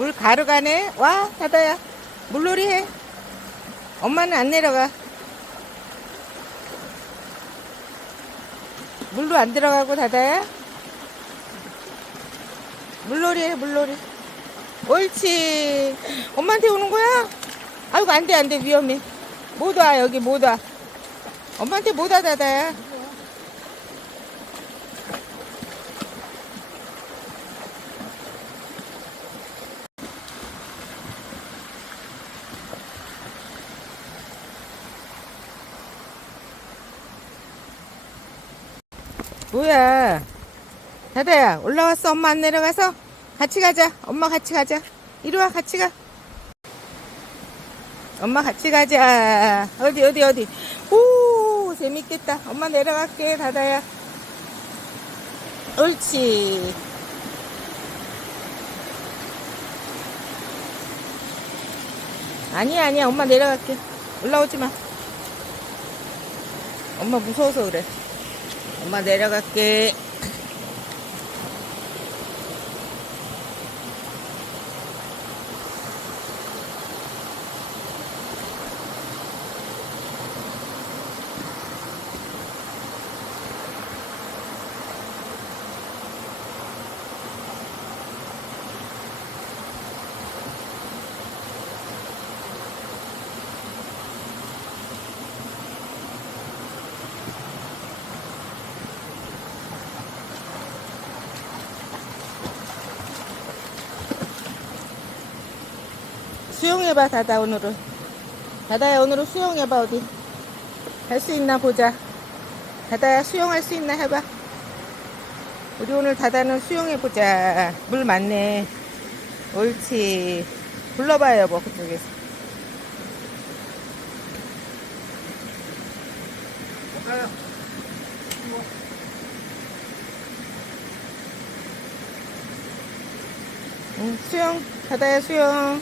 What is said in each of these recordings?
물 가르가네. 와, 다다야. 물놀이 해. 엄마는 안 내려가. 물로 안 들어가고 다다야. 물놀이 해, 물놀이. 옳지. 엄마한테 오는 거야? 아이고, 안 돼, 안 돼. 위험해. 못 와, 여기 못 와. 엄마한테 못 와, 다다야. 뭐야? 다다야, 올라왔어? 엄마 안 내려가서? 같이 가자. 엄마 같이 가자. 이리 와, 같이 가. 엄마 같이 가자. 어디, 어디, 어디. 오, 재밌겠다. 엄마 내려갈게, 다다야. 옳지. 아니야, 아니야. 엄마 내려갈게. 올라오지 마. 엄마 무서워서 그래. 엄마 내려갈게. 수영해봐, 다다, 오늘은. 다다야, 오늘은 수영해봐, 어디. 할 수 있나 보자. 다다야, 수영할 수 있나 해봐. 우리 오늘 다다는 수영해보자. 물 많네. 옳지. 불러봐요, 뭐, 그쪽에서. 응, 수영. 다다야, 수영.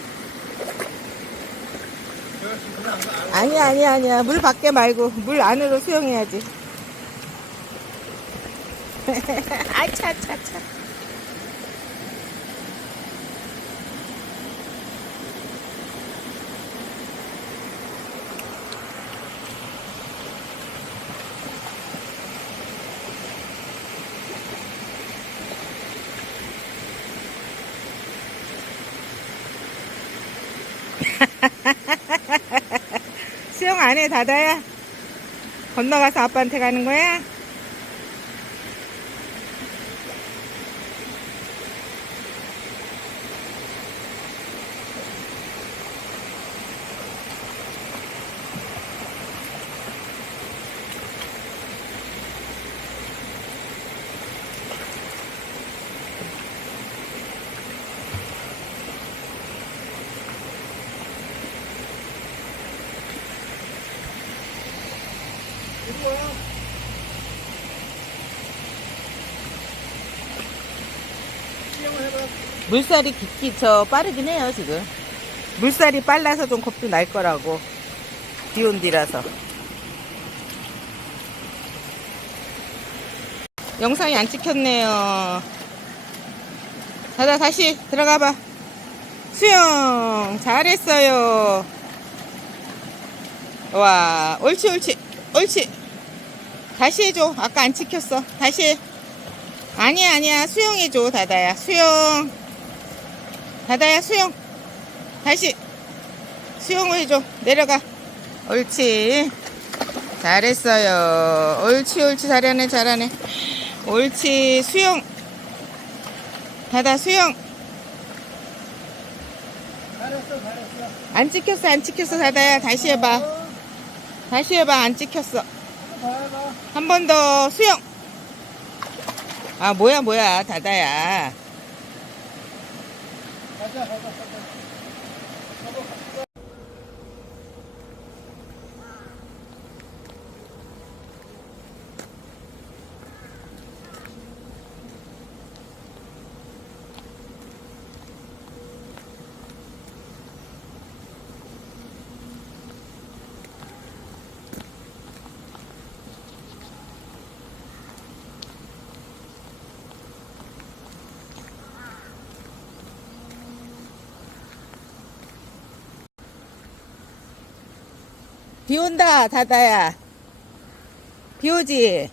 아니야, 아니야, 아니야. 물 밖에 말고, 물 안으로 수영해야지. 아차, 차, 차. 수영 안 해, 다다야? 건너가서 아빠한테 가는 거야? 물살이 깊기 저 빠르긴 해요 지금. 물살이 빨라서 좀 겁도 날 거라고. 비온 뒤라서. 영상이 안 찍혔네요. 자자 다시 들어가봐. 수영! 잘했어요. 와 옳지 옳지 옳지 다시 해줘. 아까 안 찍혔어. 다시 해. 아니야 아니야. 수영해줘 다다야. 수영. 다다야 수영. 다시. 수영을 해줘. 내려가. 옳지. 잘했어요. 옳지 옳지. 잘하네 잘하네. 옳지. 수영. 다다 수영. 안 찍혔어 안 찍혔어 다다야. 다시 해봐. 다시 해봐. 안 찍혔어 한 번 더 수영. 아 뭐야 뭐야. 다다야 비 온다, 다다야. 비 오지?